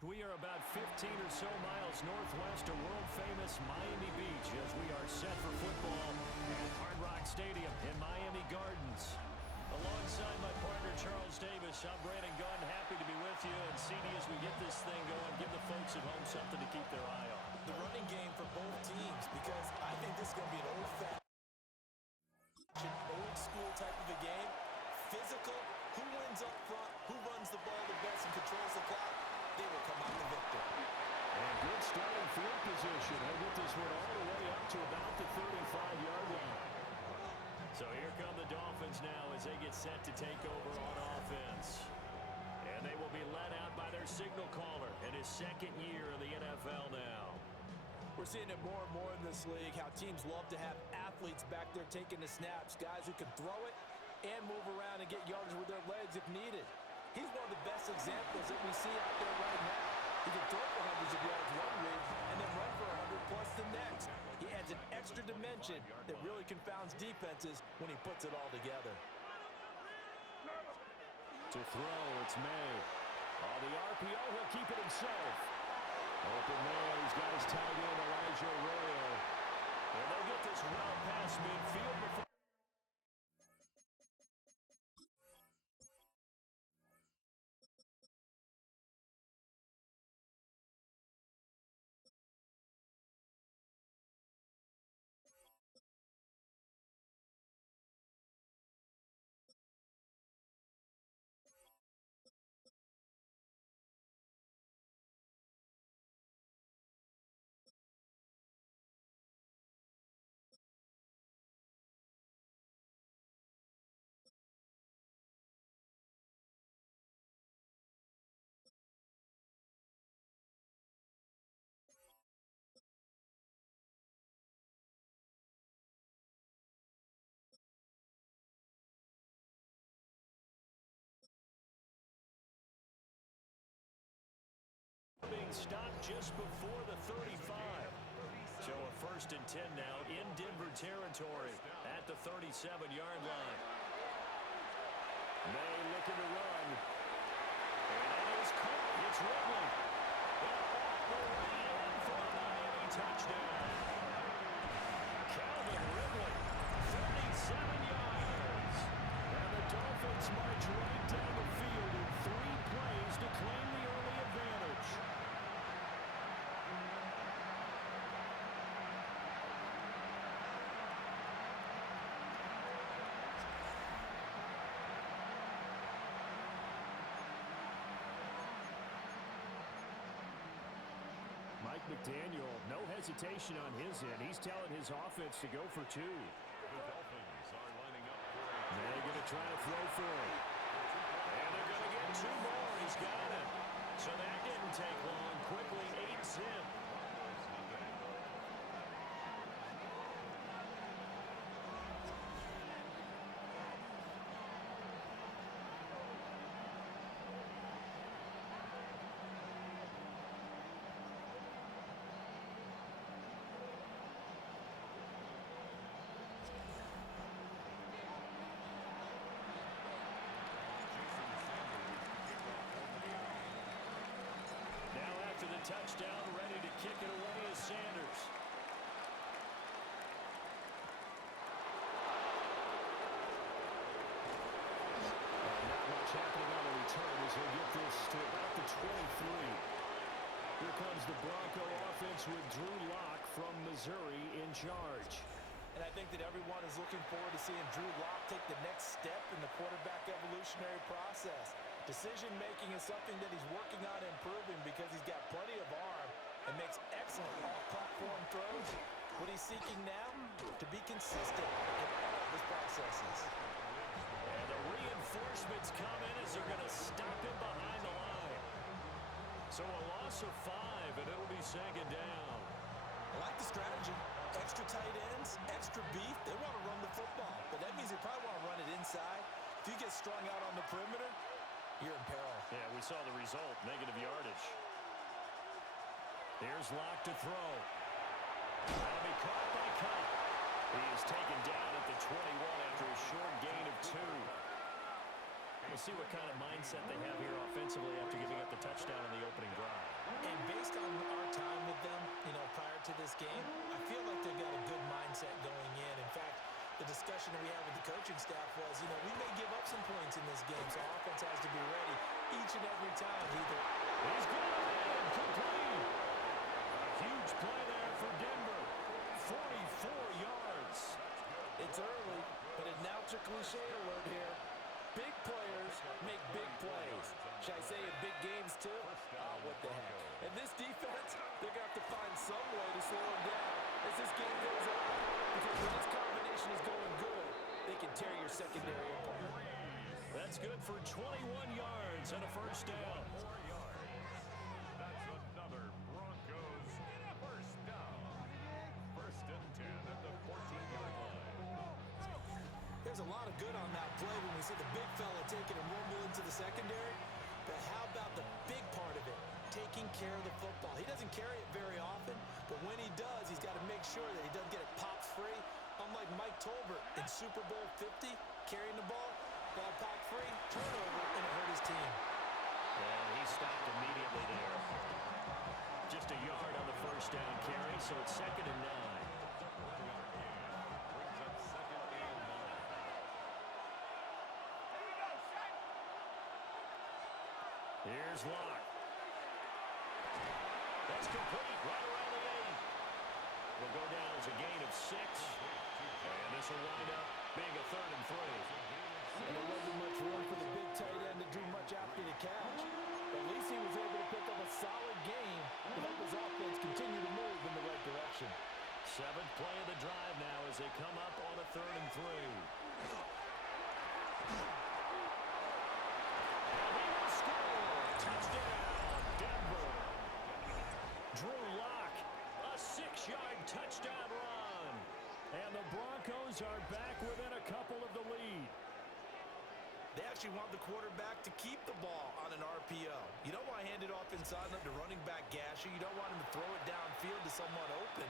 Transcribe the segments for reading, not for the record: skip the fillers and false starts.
We are about 15 or so miles northwest of world-famous Miami Beach as we are set for football at Hard Rock Stadium in Miami Gardens. Alongside my partner, Charles Davis, I'm Brandon Gunn, happy to be with you. And CD, as we get this thing going, give the folks at home something to keep their eye on. The running game for both teams, because I think this is going to be an old-fashioned, old-school type of a game. Physical, who wins up front, who runs the ball the best and controls the clock, they will come out the victor. And good starting field position. They'll get this one all the way up to about the 35-yard line. So here come the Dolphins now as they get set to take over on offense. And they will be led out by their signal caller in his second year in the NFL now. We're seeing it more and more in this league, how teams love to have athletes back there taking the snaps, guys who can throw it and move around and get yards with their legs if needed. He's one of the best examples that we see out there right now. He can throw for hundreds of yards one week and then run for 100 plus the next. He adds an extra dimension that really confounds defenses when he puts it all together. To throw, it's made. On the RPO, he'll keep it himself. Open there, he's got his tight end, Elijah Arroyo. And they'll get this well past midfield before. Being stopped just before the 35. So a 1st and 10 now in Denver territory at the 37-yard line. May looking to run. And it is caught. It's Ridley. And off the way in for a Miami touchdown. Calvin Ridley, 37 yards. And the Dolphins march right down the field in 3 plays to claim the early advantage. Mike McDaniel, no hesitation on his end. He's telling his offense to go for 2. The Dolphins are lining up for they're going to try to throw for it. And they're going to get 2 more. He's got it. So that didn't take long. Quickly 8-zip. Touchdown, ready to kick it away is Sanders. Not much happening on the return as he'll get this to about the 23. Here comes the Bronco offense with Drew Lock from Missouri in charge. And I think that everyone is looking forward to seeing Drew Lock take the next step in the quarterback evolutionary process. Decision-making is something that he's working on improving because he's got plenty of arm and makes excellent off-platform throws. What he's seeking now, to be consistent in all of his processes. And the reinforcements come in as they're going to stop him behind the line. So a loss of 5, and it'll be 2nd down. I like the strategy. Extra tight ends, extra beef. They want to run the football, but that means they probably want to run it inside. If you get strung out on the perimeter, you're in peril. Yeah, we saw the result, negative yardage. Here's Lock to throw. That'll be caught by Cup. He is taken down at the 21 after a short gain of 2. We'll see what kind of mindset they have here offensively after giving up the touchdown in the opening drive. game, I feel like they've got a good mindset going in. In fact, the discussion that we had with the coaching staff was, we may give up some points in this game, so offense has to be ready each and every time. He's got it, complete. A huge play there for Denver. 44 yards. It's early, but it now a cliche alert here. Big players make big plays. Should I say in big games too? Oh, what the heck. And this defense, they're going to have to find some way to slow them down as this game goes on. Because when this combination is going good, they can tear your secondary apart. That's good for 21 yards and a first down. 4 yards. That's another Broncos first down. First and 10 at the 14-yard line. There's a lot of good on that play when we see the big fella taking a rumble into the secondary. But how about the big part of it? Taking care of the football. He doesn't carry it very often, but when he does, he's got to make sure that he doesn't get it popped free. Unlike Mike Tolbert in Super Bowl 50, carrying the ball popped free, turnover, and it hurt his team. And he stopped immediately there. Just a yard on the first down carry, so it's 2nd and 9. Here's Locke. That's complete right around the 8. Will go down as a gain of 6. And this will wind up being a 3rd and 3. And there wasn't much room for the big tight end to do much after the catch. At least he was able to pick up a solid game to help his offense continue to move in the right direction. 7th play of the drive now as they come up on a 3rd and 3. Touchdown, Denver. Drew Lock, a 6-yard touchdown run. And the Broncos are back within a couple of the lead. They actually want the quarterback to keep the ball on an RPO. You don't want to hand it off inside and let the running back gash you. You don't want him to throw it downfield to someone open.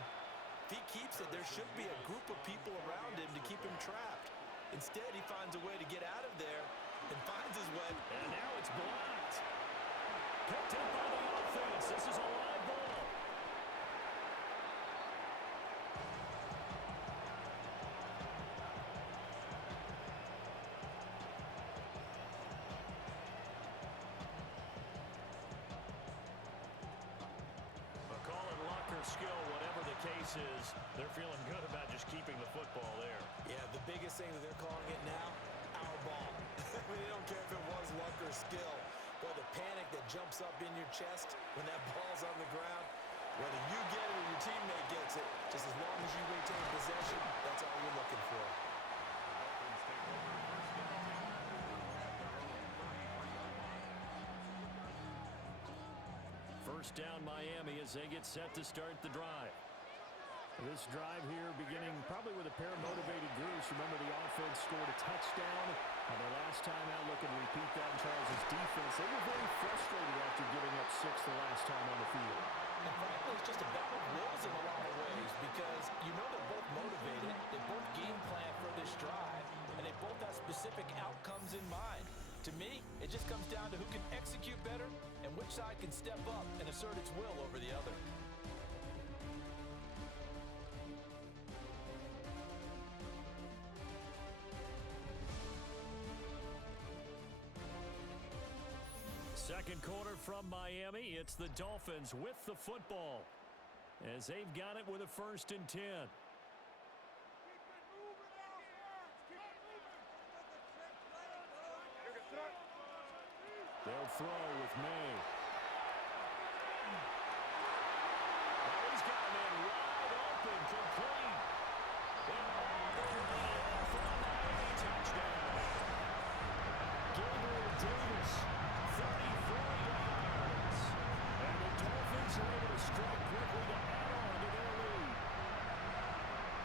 If he keeps it, there should be a group of people around him to keep him trapped. Instead, he finds a way to get out of there and finds his way. And now it's blocked. Picked up by the offense. This is a live ball. Call it luck or skill, whatever the case is, they're feeling good about just keeping the football there. Yeah, the biggest thing that they're calling it now, our ball. I mean, they don't care if it was luck or skill. But the panic that jumps up in your chest when that ball's on the ground, whether you get it or your teammate gets it, just as long as you retain possession, that's all you're looking for. First down Miami as they get set to start the drive. This drive here beginning probably with a pair of motivated groups. Remember, the offense scored a touchdown. Their last time out, looking to repeat that in Charles' defense. They were very frustrated after giving up 6 the last time on the field. And frankly, it's just a battle of wills in a lot of ways because they're both motivated. They both game plan for this drive, and they both have specific outcomes in mind. To me, it just comes down to who can execute better and which side can step up and assert its will over the other. Second quarter from Miami. It's the Dolphins with the football as they've got it with a 1st and 10. They'll throw with May. He's got him in wide open, complete. Touchdown. Gabriel Davis, 34 yards. And the Dolphins are able to strike quickly to add on to their lead.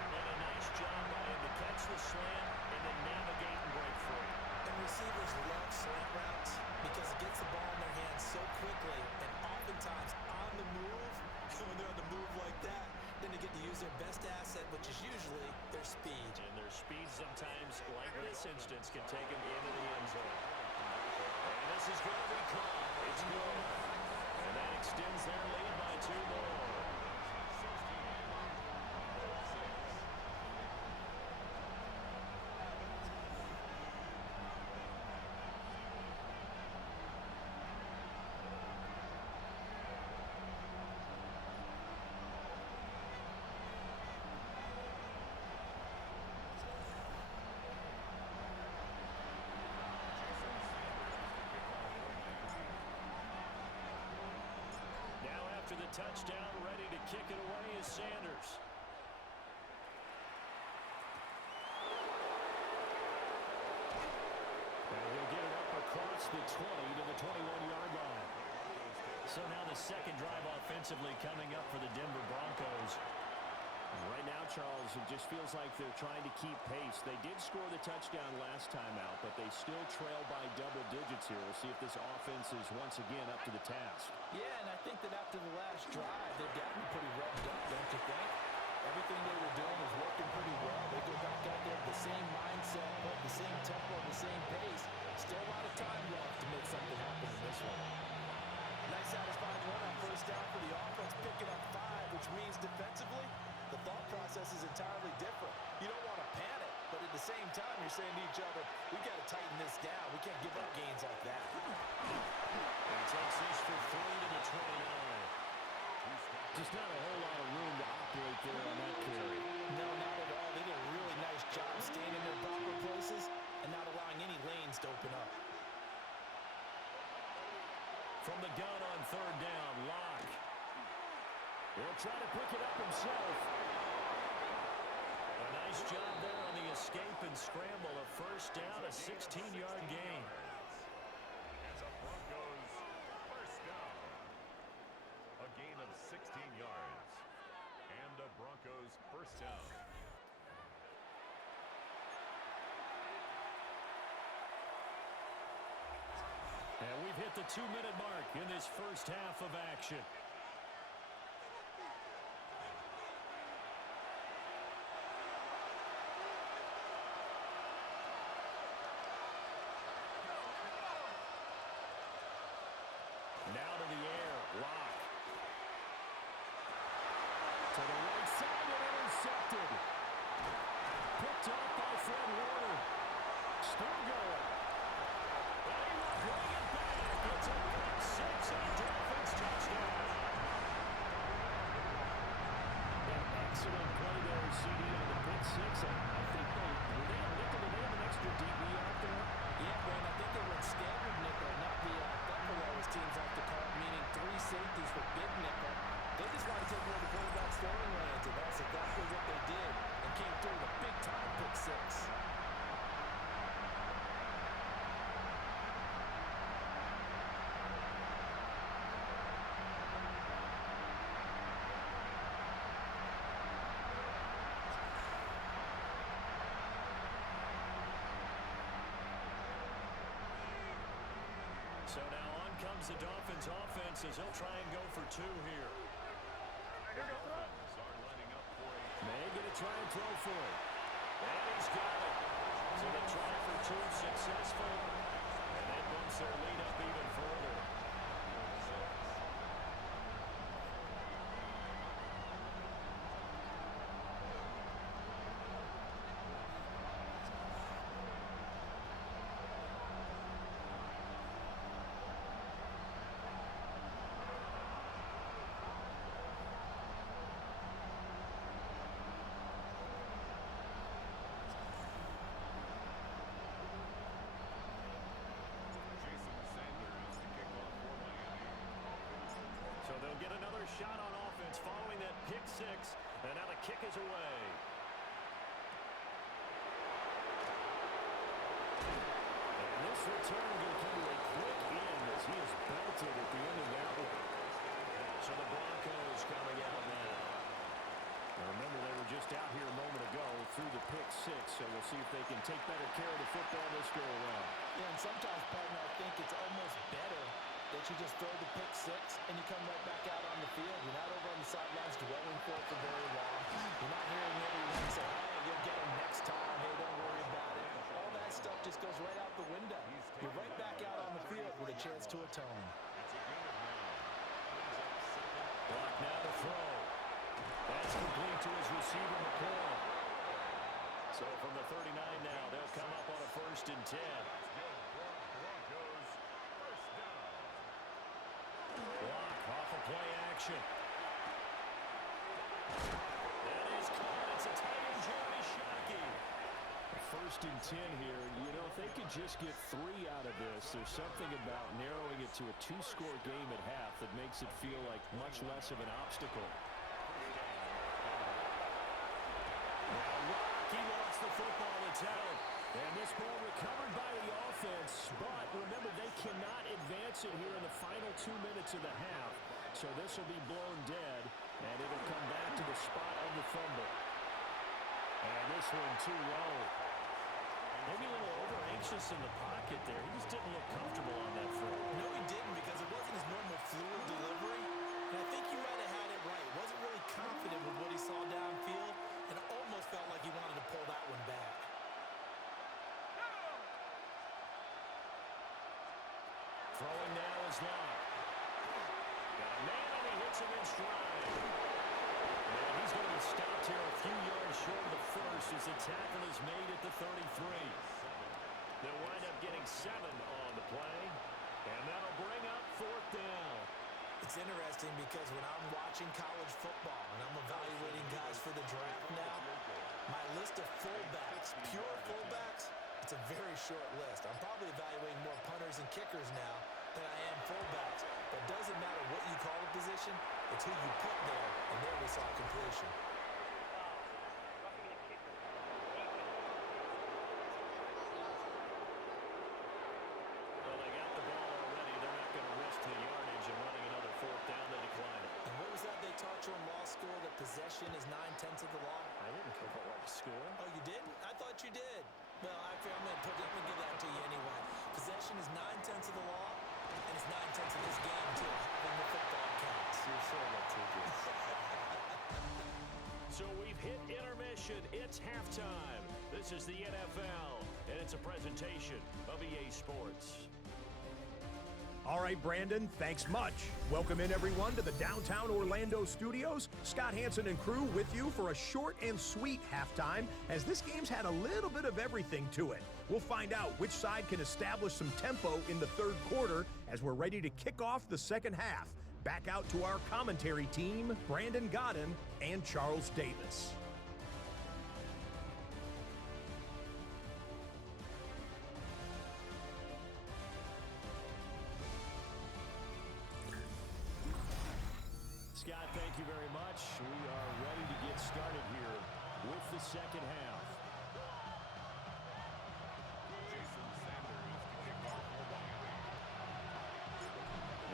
And a nice job by him to catch the slant and then navigate and break free. And receivers love slant routes because it gets the ball in their hands so quickly and oftentimes on the move. When they're on the move like that, then they get to use their best asset, which is usually their speed. And their speed sometimes, like this instance, can take them into the end zone. And this is going to be caught. It's good. And that extends their lead by 2 more. after the touchdown, ready to kick it away is Sanders. And he'll get it up across the 20 to the 21-yard line. So now the second drive offensively coming up for the Denver Broncos. Right now, Charles, it just feels like they're trying to keep pace. They did score the touchdown last time out, but they still trail by double digits here. We'll see if this offense is once again up to the task. Yeah, and I think that after the last drive, they've got to be pretty revved up, don't you think? Everything they were doing was working pretty well. They go back out there with the same mindset, but the same tempo, the same pace. Still a lot of time left to make something happen in this one. Nice satisfying run on first down for the offense, picking up 5, which means defensively, the thought process is entirely different. You don't want to panic, but at the same time, you're saying to each other, we got to tighten this down. We can't give up gains like that. And takes this for 3 to the 29. Just not a whole lot of room to operate there on that carry. No, not at all. They did a really nice job staying in their proper places and not allowing any lanes to open up. From the gun on third down, Locke. He'll try to pick it up himself. A nice job there on the escape and scramble. A first down, a 16-yard gain. It's a Broncos first down. A gain of 16 yards. And a Broncos first down. And we've hit the 2-minute mark in this first half of action. Now to the air, Locke. To the right side and intercepted. Picked up by Fred Warner. Still going. And he will bring it back. It's a big 6 and a Dolphins touchdown. An excellent play there, CD, on the pick 6. I think did they have an extra DB out there? Yeah, Brent, I think they went standard nickel, not the Buffalo, as teams like to call it, meaning 3 safeties for big nickel. They just want to take away the quarterback's throwing lanes, and that's exactly what they did, and came through with a big-time pick 6. So now on comes the Dolphins offense as he'll try and go for 2 here. The Dolphins are lining up for a May going to try and throw for it. And he's got it. So the try for 2 successful. And that bumps their lead up even further. So they'll get another shot on offense following that pick 6. And now the kick is away. And this return going to come to a quick end as he is belted at the end of that one. So the Broncos coming out now. Now remember, they were just out here a moment ago through the pick 6, so we'll see if they can take better care of the football this go around. Yeah, and sometimes, partner, I think it's almost better that you just throw the pick 6 and you come right back out on the field. You're not over on the sidelines dwelling for it for very long. You're not hearing everyone say, hey, you'll get him next time. Hey, don't worry about it. All that stuff just goes right out the window. You're right back out on the field with a chance to atone. Block now to throw. That's complete to his receiver, McCoy. So from the 39 now, they'll come up on a 1st and 10. Broncos first down. Block off of play action. That is caught. It's a tight end, Jeremy Shockey. first and 10 here. You know, if they could just get 3 out of this, there's something about narrowing it to a 2-score game at half that makes it feel like much less of an obstacle. Now Rocky lost the football. It's out. And this ball recovered by the offense. But remember, they cannot advance it here in the final 2 minutes of the half. So this will be blown dead, and it'll come back to the spot of the fumble. And this one too low. Maybe a little over-anxious in the pocket there. He just didn't look comfortable on that throw. No, he didn't, because it wasn't his normal fluid delivery. And I think he might have had it right. Wasn't really confident with what he saw downfield, and almost felt like he wanted to pull that one back. Throwing now is Locke. Got a man, and he hits him in stride. And he's going to be stopped here a few yards short of the first as the tackle is made at the 33. They'll wind up getting 7 on the play, and that'll bring up 4th down. It's interesting because when I'm watching college football and I'm evaluating guys for the draft now, my list of fullbacks, pure fullbacks, it's a very short list. I'm probably evaluating more punters and kickers now than I am fullbacks. But it doesn't matter what you call a position, it's who you put there, and there we saw completion. Well, they got the ball already. They're not going to risk the yardage and running another 4th down. They decline it. And what was that they taught you in law school, that possession is 9/10 of the law? I didn't go to law school. Oh, you didn't? I thought you did. Well, I'm going to give that to you anyway. Possession is 9/10 of the law, and it's 9/10 of this game, too. Having the football counts. You're so litigious. So we've hit intermission. It's halftime. This is the NFL, and it's a presentation of EA Sports. All right, Brandon, thanks much. Welcome in, everyone, to the downtown Orlando studios. Scott Hansen and crew with you for a short and sweet halftime, as this game's had a little bit of everything to it. We'll find out which side can establish some tempo in the third quarter as we're ready to kick off the second half. Back out to our commentary team, Brandon Godden and Charles Davis. Scott, thank you very much. We are ready to get started here with the second half.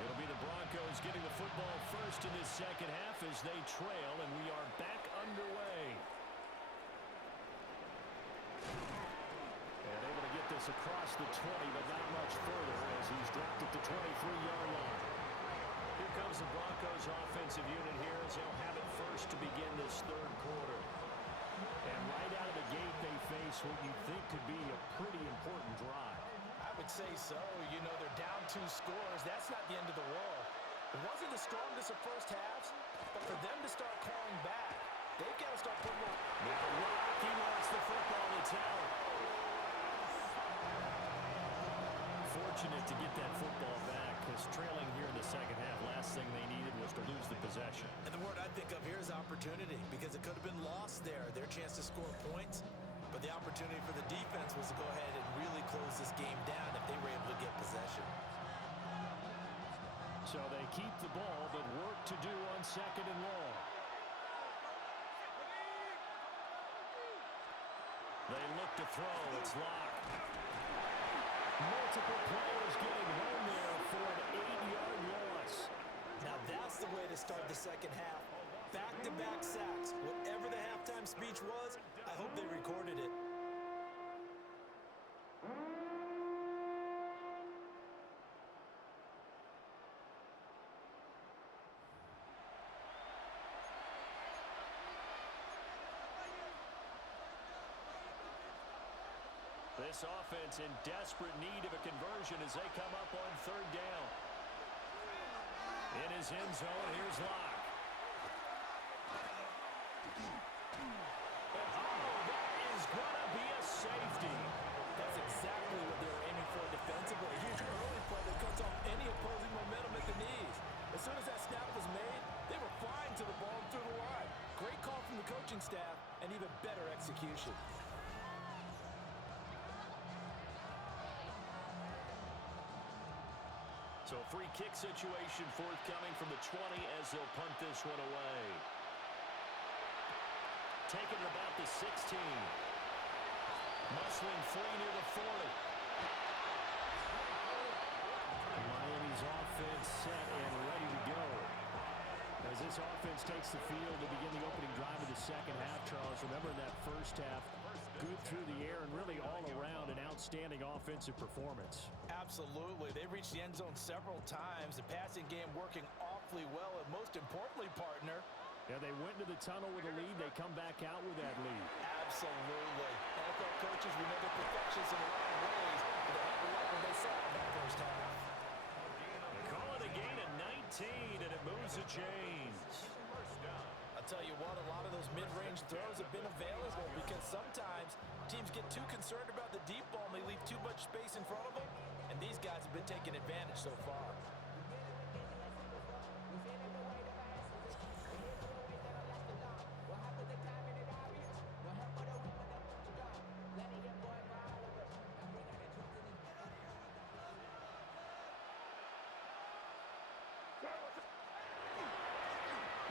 It'll be the Broncos getting the football first in this second half as they trail, and we are back underway. And able to get this across the 20, but not much further as he's dropped at the 23-yard line. Here comes the Broncos offensive unit here as they'll have it first to begin this third quarter. And right out of the gate, they face what you think could be a pretty important drive. I would say so. You know, they're down 2 scores. That's not the end of the world. It wasn't the strongest of first halves, but for them to start clawing back, they've got to start putting more. Now Rocky wants the football. It's out. Fortunate to get that football back, because trailing here in the second half, last thing they needed was to lose the possession. And the word I think of here is opportunity, because it could have been lost there, their chance to score points. But the opportunity for the defense was to go ahead and really close this game down if they were able to get possession. So they keep the ball, but work to do on second and long. They look to throw. It's Locke. Multiple players getting home there for an 8-yard loss. Now that's the way to start the second half. Back-to-back sacks. Whatever the halftime speech was, I hope they recorded it. This offense in desperate need of a conversion as they come up on third down. In his end zone, here's Locke. That is going to be a safety. That's exactly what they were aiming for defensively. A huge early play that cuts off any opposing momentum at the knees. As soon as that snap was made, they were flying to the ball and through the line. Great call from the coaching staff and even better execution. So free kick situation forthcoming from the 20 as they'll punt this one away. Taking it about the 16. Muscling free near the 40. Miami's offense set and ready to go. As this offense takes the field to begin the opening drive of the second half, Charles, remember in that first half, good through the air and really all around an outstanding offensive performance. Absolutely. They reached the end zone several times. The passing game working awfully well. And most importantly, partner, yeah, they went into the tunnel with a lead. They come back out with that lead. absolutely. NFL coaches, we know they're perfectionists in a lot of ways, but they had to like what they saw in that first half. They call it a gain of 19, and it moves the chains. I'll tell you what, a lot of those mid-range throws have been available because sometimes teams get too concerned about the deep ball and they leave too much space in front of them, and these guys have been taking advantage so far.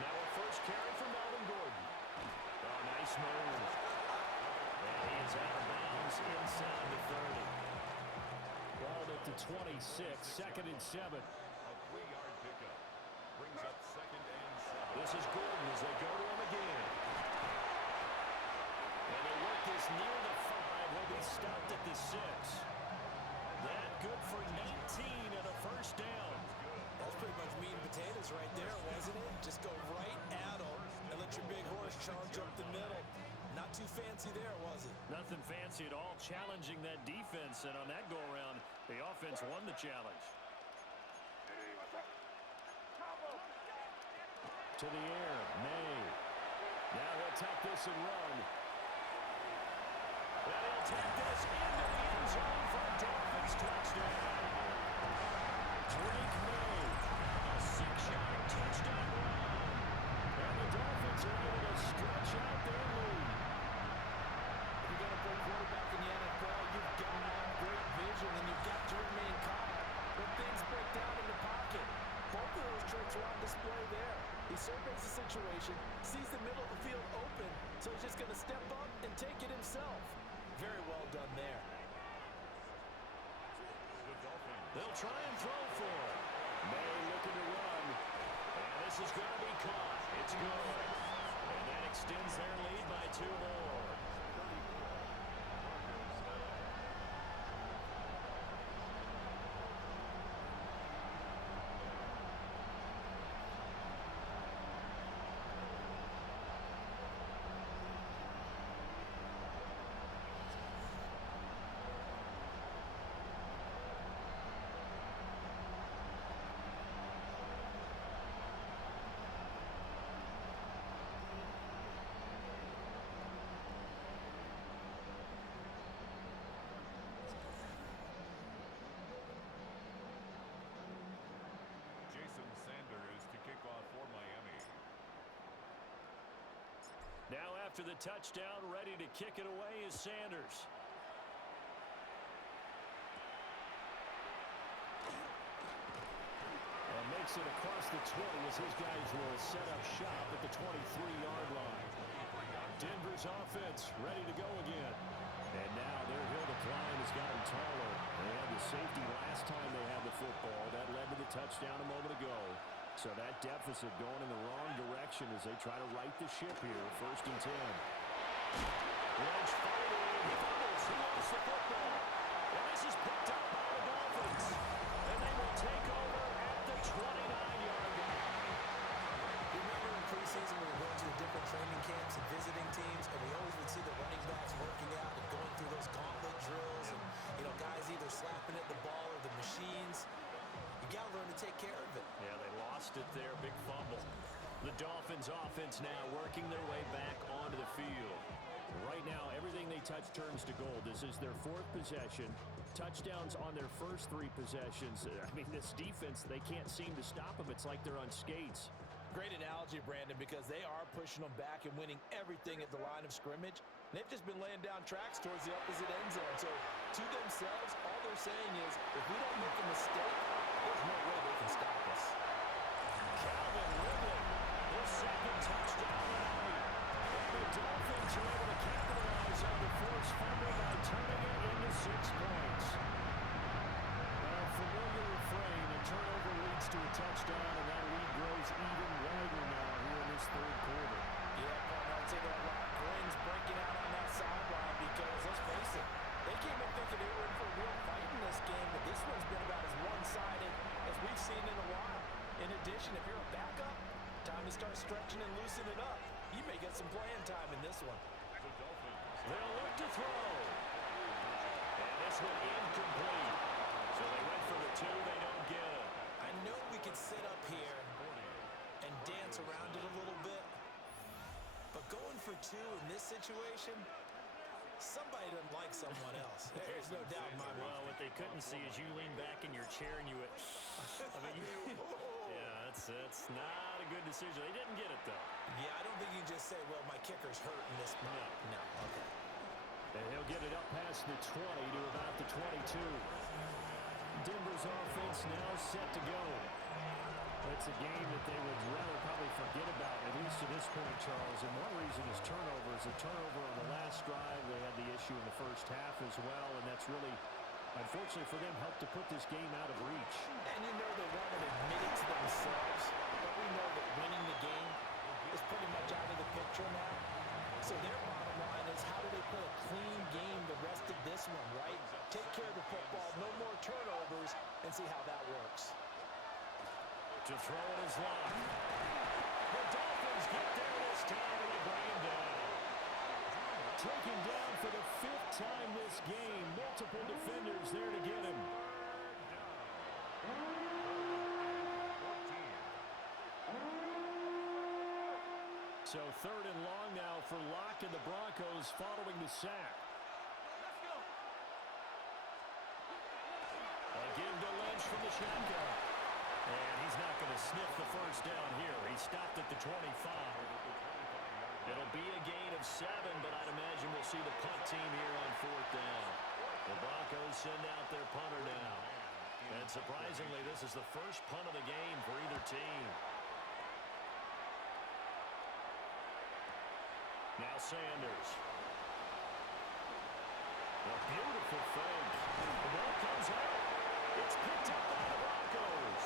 Now a first carry for Melvin Gordon. Oh, nice move. And he is out of bounds inside the 30. Ball at the 26, 2nd and 7. A 3-yard pickup. Brings up 2nd and 7. This is Gordon as they go to him again. And they work this near the 5. Will be stopped at the 6. That good for 19 and a first down. That's pretty much meat and potatoes right there, wasn't it? Just go right at them and let your big horse charge up the middle. Not too fancy there, was it? Nothing fancy at all, challenging that defense. And on that go-around, the offense won the challenge. To the air, May. Now he'll take this and run. And he'll take this into the end zone for a Dolphins touchdown. Drake May, a 6-yard touchdown run. And the Dolphins are able to stretch out their lead. If you're going to play quarterback in the NFL, you've got to have great vision, and you've got to remain calm when things break down in the pocket. Both of those traits are on display there. He surveys the situation, sees the middle of the field open, so he's just going to step up and take it himself. Very well done there. The Dolphins. They'll try and throw for it. May looking to run. And this is going to be caught. It's good. And that extends their lead by 2 more. Now after the touchdown, ready to kick it away is Sanders. And makes it across the 20 as his guys will set up shop at the 23-yard line. Denver's offense ready to go again. And now their hill to climb has gotten taller. They had the safety last time they had the football. That led to the touchdown a moment ago. So that deficit going in the wrong direction as they try to right the ship here. 1st and 10. Lynch fighting. He fumbles. He lost the football. And this is picked up by the Dolphins. And they will take over at the 29-yard line. Remember in preseason we were going to the different training camps and visiting teams, and we always would see the running backs working out and going through those gauntlet drills and, guys either slapping at the ball or the machines. You got to learn to take care of it. Yeah, they lost it there. Big fumble. The Dolphins offense now working their way back onto the field. Right now, everything they touch turns to gold. This is their 4th possession. Touchdowns on their first 3 possessions. I mean, this defense, they can't seem to stop them. It's like they're on skates. Great analogy, Brandon, because they are pushing them back and winning everything at the line of scrimmage. They've just been laying down tracks towards the opposite end zone. So, to themselves, all they're saying is, if we don't make a mistake, there's no way they can stop us. Calvin Ridley, his second touchdown tonight. And the Dolphins are able to capitalize on the forced fumble by turning it into 6 points. A familiar refrain, a turnover leads to a touchdown, and that lead grows even wider now here in this third quarter. Yeah, partner, I'd say there are a lot of grins breaking out on that sideline because, let's face it, they came in thinking they were in for a real fight in this game, but this one's been about as one-sided as we've seen in a while. In addition, if you're a backup, time to start stretching and loosening it up. You may get some playing time in this one. They'll look to throw. And this one incomplete. So they went for the 2, they don't get it. I know we could sit up here and dance around it a little bit, but going for 2 in this situation, somebody doesn't like someone else. There's no doubt in my mind. Well, what they couldn't see is you lean back in your chair and you went, I mean, yeah, that's not a good decision. They didn't get it, though. Yeah, I don't think you can just say, well, my kicker's hurt in this moment. No, okay. And he'll get it up past the 20 to about the 22. Denver's offense now set to go. It's a game that they would rather probably forget about, at least to this point, Charles. And one reason is turnovers. A turnover on the last drive. They had the issue in the first half as well, and that's really, unfortunately for them, helped to put this game out of reach. And you know they want to admit it to themselves, but we know that winning the game is pretty much out of the picture now. So their bottom line is, how do they play a clean game the rest of this one, right? Take care of the football, no more turnovers, and see how that works. To throw it is locked. The Dolphins get there this time, and they bring him down. Taken down for the 5th time this game. Multiple defenders there to get him. So 3rd and long now for Locke and the Broncos following the sack. A give to Lynch from the shotgun. And he's not going to sniff the first down here. He stopped at the 25. It'll be a gain of 7, but I'd imagine we'll see the punt team here on 4th down. The Broncos send out their punter now. And surprisingly, this is the first punt of the game for either team. Now Sanders. A beautiful fake. The ball comes out. It's picked up by the Broncos.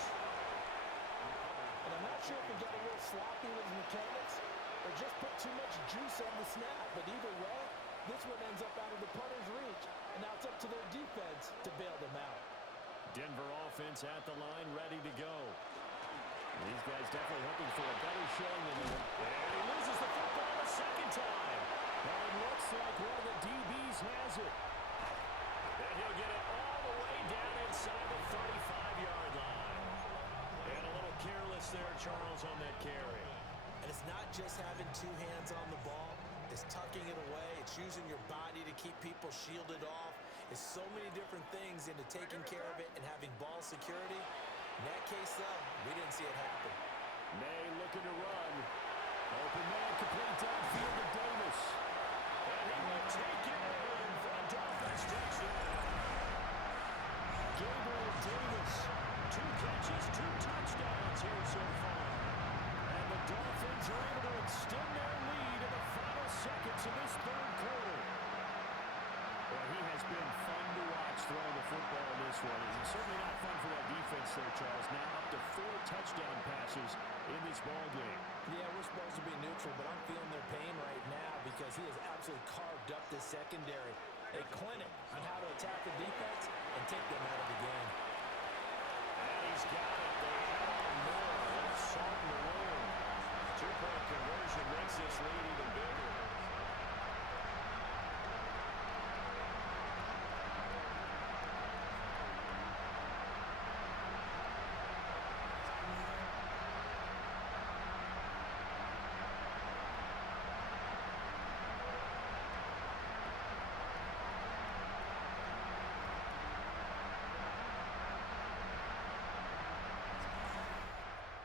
And I'm not sure if he got a little sloppy with his mechanics or just put too much juice on the snap. But either way, this one ends up out of the punter's reach. And now it's up to their defense to bail them out. Denver offense at the line, ready to go. These guys definitely hoping for a better showing than they were. And he loses the football a second time. Well, it looks like one of the DBs has it. And he'll get it all the way down inside the 35-yard line. And a little careless there, Charles, on that carry. And it's not just having 2 hands on the ball. It's tucking it away. It's using your body to keep people shielded off. It's so many different things into taking care of it and having ball security. In that case, though, we didn't see it happen. May looking to run. Open man, complete downfield to Davis. And he will take it in for a Dolphins touchdown. Gabriel Davis, 2 catches, 2 touchdowns here so far. And the Dolphins are able to extend their lead in the final seconds of this 3rd quarter. Well, he has been fun to watch throwing the football in this one. It's certainly not fun for that defense there, Charles. Now up to 4 touchdown passes in this ball game. Yeah, we're supposed to be neutral, but I'm feeling their pain right now because he has absolutely carved up this secondary. A clinic on how to attack the defense and take them out of the game. And he's got it. They have more. Salt in the wound. 2-point conversion makes this lead even bigger.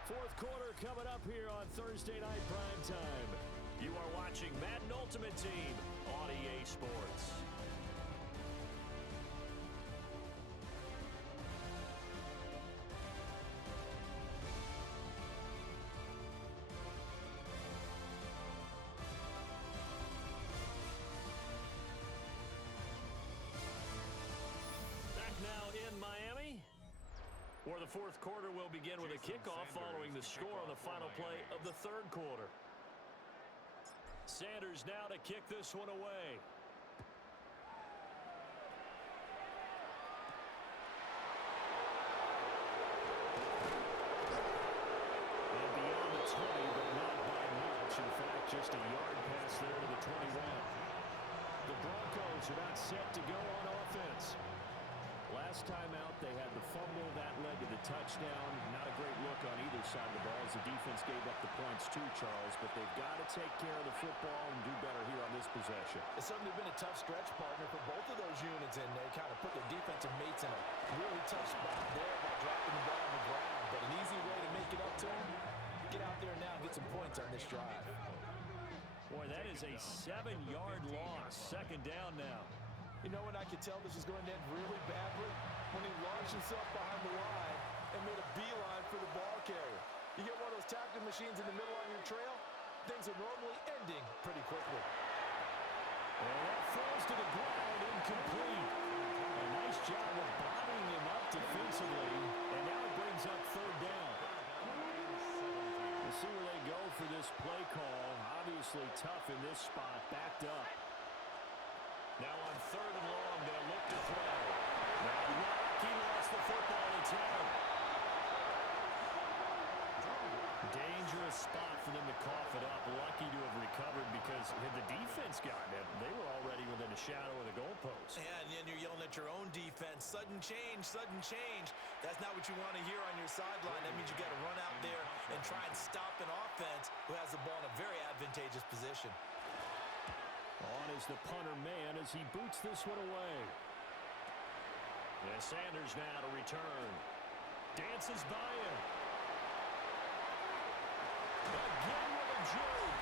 Fourth quarter coming up here on Thursday Night Primetime. You are watching Madden Ultimate Team on EA Sports. The fourth quarter will begin with a kickoff following the score on the final play of the third quarter. Sanders now to kick this one away. And beyond the 20, but not by much. In fact, just a yard pass there to the 21. The Broncos are not set to go on offense. Last time out, they had the fumble. That led to the touchdown. Not a great look on either side of the ball as the defense gave up the points too, Charles. But they've got to take care of the football and do better here on this possession. It's certainly been a tough stretch, partner, for both of those units, and they kind of put their defensive mates in a really tough spot there by dropping the ball on the ground. But an easy way to make it up to them, get out there now and get some points on this drive. Boy, that is a 7-yard loss. Second down now. You know when I could tell this was going to end really badly? When he launched himself behind the line and made a beeline for the ball carrier. You get one of those tackling machines in the middle on your trail, things are normally ending pretty quickly. And that falls to the ground, incomplete. A nice job of bottling him up defensively, and now it brings up third down. We'll see where they go for this play call. Obviously tough in this spot, backed up. Now on third and long, they'll look to throw. Now he lost the football. It's out. Dangerous spot for them to cough it up. Lucky to have recovered because had the defense gotten it, they were already within a shadow of the goalpost. Yeah, and then you're yelling at your own defense. Sudden change, sudden change. That's not what you want to hear on your sideline. That means you got to run out there and try and stop an offense who has the ball in a very advantageous position. On is the punter man as he boots this one away. And Sanders now to return. Dances by him. Again with a joke.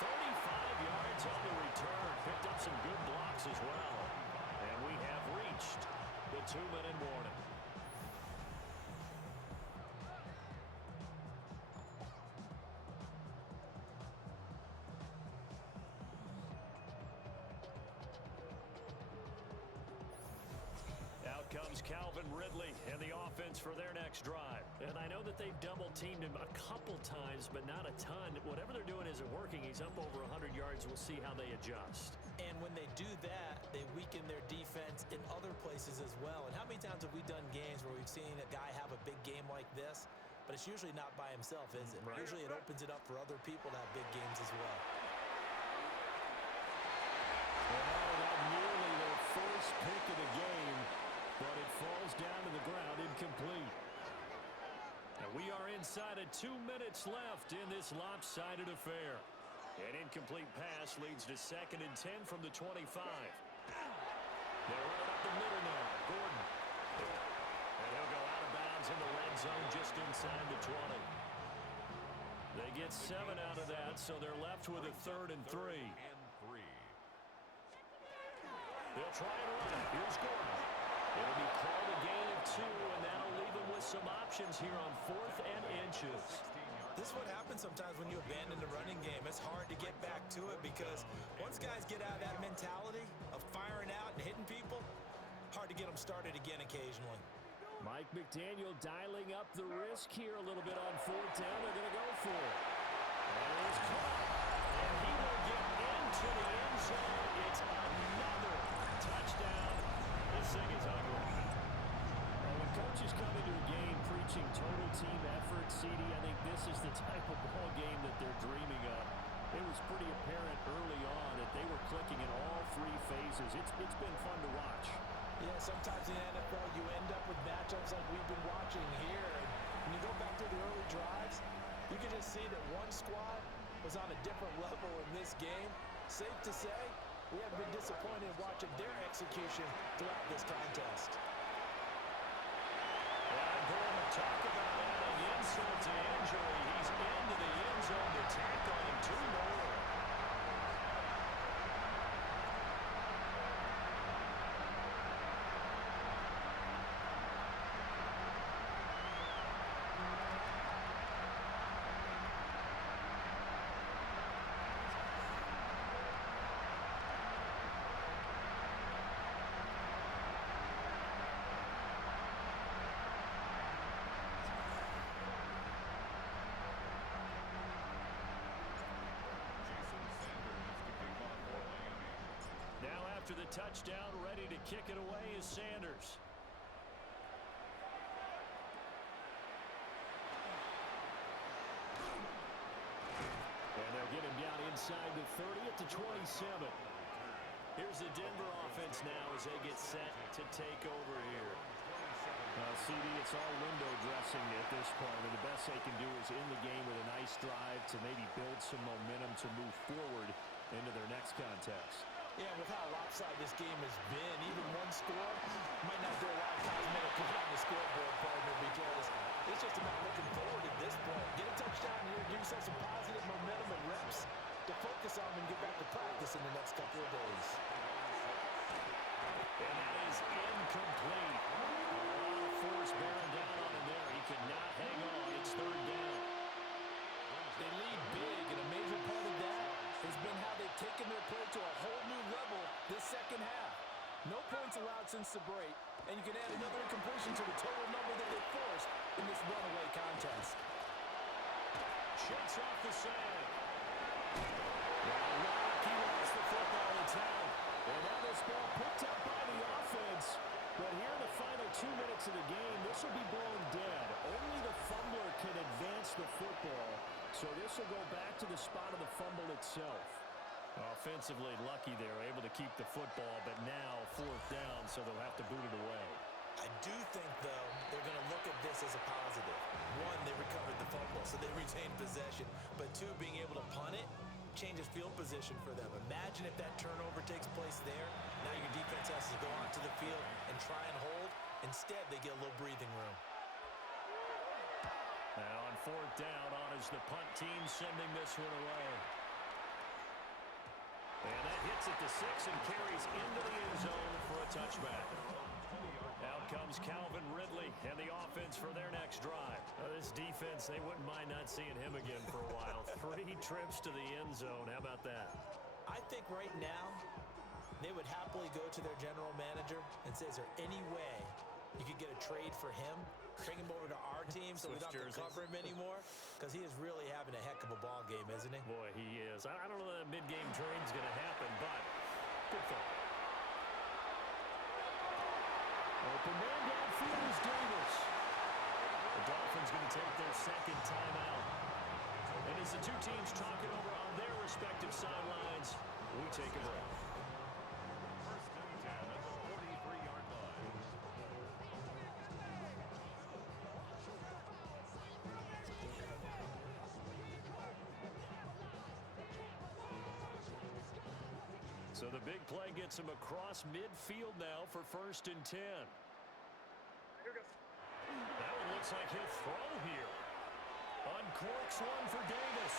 35 yards on the return. Picked up some good blocks as well. And we have reached the 2-minute warning. Comes Calvin Ridley and the offense for their next drive. And I know that they've double-teamed him a couple times, but not a ton. Whatever they're doing isn't working. He's up over 100 yards. We'll see how they adjust. And when they do that, they weaken their defense in other places as well. And how many times have we done games where we've seen a guy have a big game like this, but it's usually not by himself, is it? Right. Usually it opens it up for other people to have big games as well. Well, not nearly their first pick of the game, but it falls down to the ground incomplete. And we are inside of 2 minutes left in this lopsided affair. An incomplete pass leads to 2nd and 10 from the 25. They're running up the middle now. Gordon. And he'll go out of bounds in the red zone just inside the 20. They get 7 out of that, so they're left with a 3rd and 3. They'll try and run it. Here's Gordon. It'll be called a gain of 2, and that'll leave them with some options here on 4th and inches. This is what happens sometimes when you abandon the running game. It's hard to get back to it because once guys get out of that mentality of firing out and hitting people, hard to get them started again occasionally. Mike McDaniel dialing up the risk here a little bit on 4th down. They're going to go for it. And it is caught. And he will get into the end zone. It's another touchdown. This thing is ugly. Well, when coaches come into a game preaching total team effort, CD, I think this is the type of ball game that they're dreaming of. It was pretty apparent early on that they were clicking in all 3 phases. It's been fun to watch. Yeah, sometimes in the NFL you end up with matchups like we've been watching here. And when you go back to the early drives, you can just see that one squad was on a different level in this game. Safe to say, we haven't been disappointed watching their execution throughout this contest. And Gordon, talk about adding insult to injury. He's into the end zone to tack on 2 more. after the touchdown, ready to kick it away is Sanders. And they'll get him down inside the 30 at the 27. Here's the Denver offense now as they get set to take over here. CD, it's all window dressing at this point. And the best they can do is in the game with a nice drive to maybe build some momentum to move forward into their next contest. Yeah, with how lopsided this game has been, even one score might not do a lot of cosmetic good on the scoreboard, partner, because it's just about looking forward at this point. Get a touchdown here, give yourself some positive momentum and reps to focus on and get back to practice in the next couple of days. And that is incomplete. A lot of force bearing down on him there. He cannot hang on. It's third down. They lead big, and a major part of that has been how they've taken their play to a whole new level this second half. No points allowed since the break, and you can add another incompletion to the total number that they forced in this runaway contest. Shakes off the sand. He lost the football in town. And now this ball picked up by the offense. But here in the final 2 minutes of the game, this will be blown dead. Only the fumbler can advance the football. So this will go back to the spot of the fumble itself. Offensively lucky they were able to keep the football, but now fourth down, so they'll have to boot it away. I do think, though, they're going to look at this as a positive. One, they recovered the fumble, so they retained possession. But two, being able to punt it changes field position for them. Imagine if that turnover takes place there. Now your defense has to go onto the field and try and hold. Instead, they get a little breathing room. Now on fourth down, on is the punt team sending this one away. And that hits at the 6 and carries into the end zone for a touchback. Out comes Calvin Ridley and the offense for their next drive. This defense, they wouldn't mind not seeing him again for a while. 3 trips to the end zone. How about that? I think right now they would happily go to their general manager and say, is there any way you could get a trade for him? Bring him over to our team so we don't have to cover him anymore? Because he is really having a heck of a ball game, isn't he? Boy, he is. I don't know that mid-game trade's going to happen, but good for him. Open man downfield is Davis. The Dolphins going to take their second timeout. And as the two teams talk it over on their respective sidelines, we take a break. First and 10 at the 43-yard line. So the big play gets him across midfield now for first and 10. That one looks like he'll throw here. Uncorks one for Davis.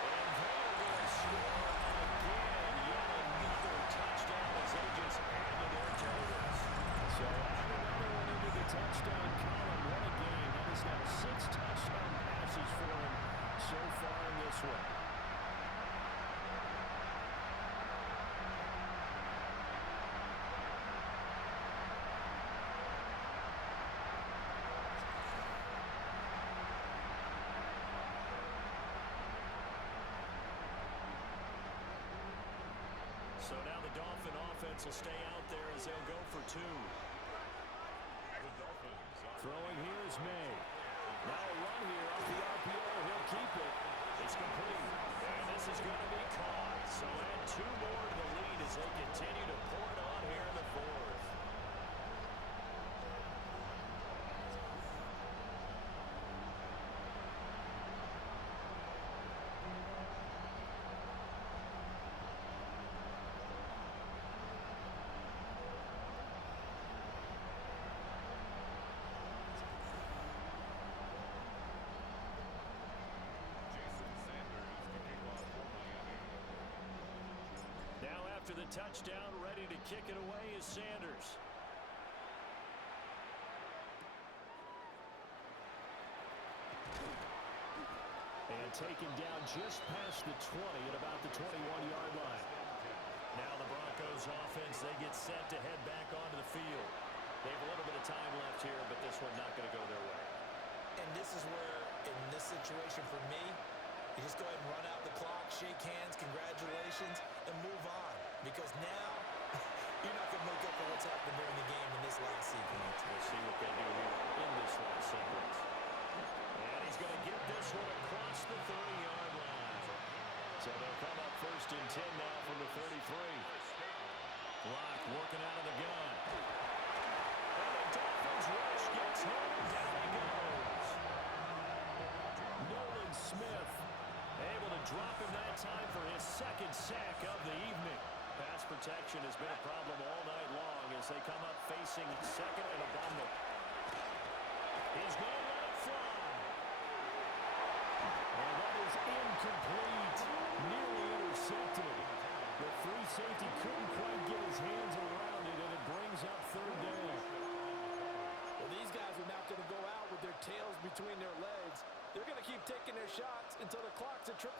And they're going to score again. Yet another touchdown as they just add to their totals. So add another one into the touchdown column. What a game. That is now 6 touchdown passes for him so far in this one. So now the Dolphin offense will stay out there as they'll go for 2. The Dolphins are Throwing here is May. Now a run here off the RPO. He'll keep it. It's complete. And this is going to be caught. So add 2 more to the lead as they continue to pour it on here in the fourth. After the touchdown, ready to kick it away is Sanders. And taken down just past the 20 at about the 21-yard line. Now the Broncos offense, they get set to head back onto the field. They have a little bit of time left here, but this one not going to go their way. And this is where, in this situation for me, you just go ahead and run out the clock, shake hands, congratulations, and move on. Because now You're not going to make up for what's happened during the game in this last sequence. We'll see what they do here in this last sequence. And he's going to get this one across the 30-yard line. So they'll come up 1st and 10 now from the 33. Clock working out of the gun. And the Dolphins rush gets home. Down he goes. Nolan Smith able to drop him that time for his 2nd sack of the evening. Pass protection has been a problem all night long as they come up facing 2nd and abundant. He's going to let it fly. And that is incomplete. Nearly intercepted. The free safety couldn't quite get his hands around it, and it brings up 3rd down. Well, these guys are not going to go out with their tails between their legs. They're going to keep taking their shots until the clock's at 000.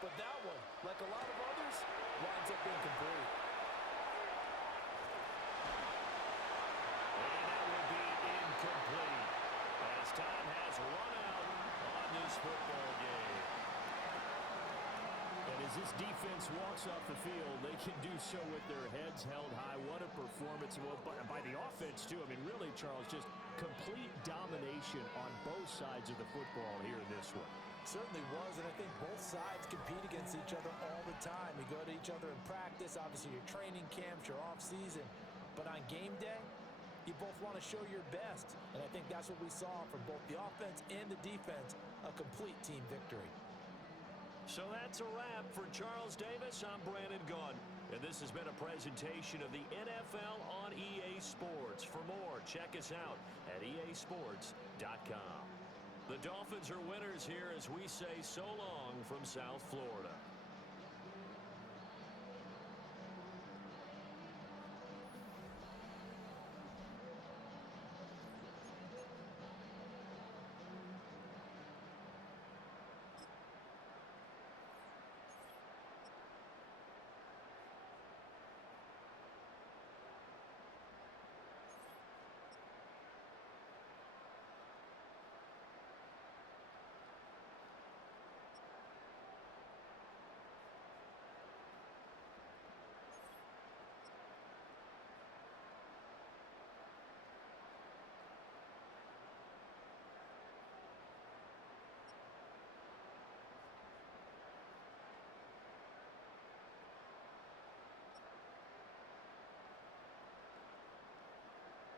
But that one, like a lot of others, winds up incomplete. And that will be incomplete as time has run out on this football game. And as this defense walks off the field, they can do so with their heads held high. What a performance. Well, by the offense, too. I mean, really, Charles, just complete domination on both sides of the football here in this one. Certainly was, and I think both sides compete against each other all the time. You go to each other in practice, obviously your training camps, your off-season. But on game day, you both want to show your best. And I think that's what we saw from both the offense and the defense, a complete team victory. So that's a wrap for Charles Davis. I'm Brandon Gaudin, and this has been a presentation of the NFL on EA Sports. For more, check us out at easports.com. The Dolphins are winners here as we say so long from South Florida.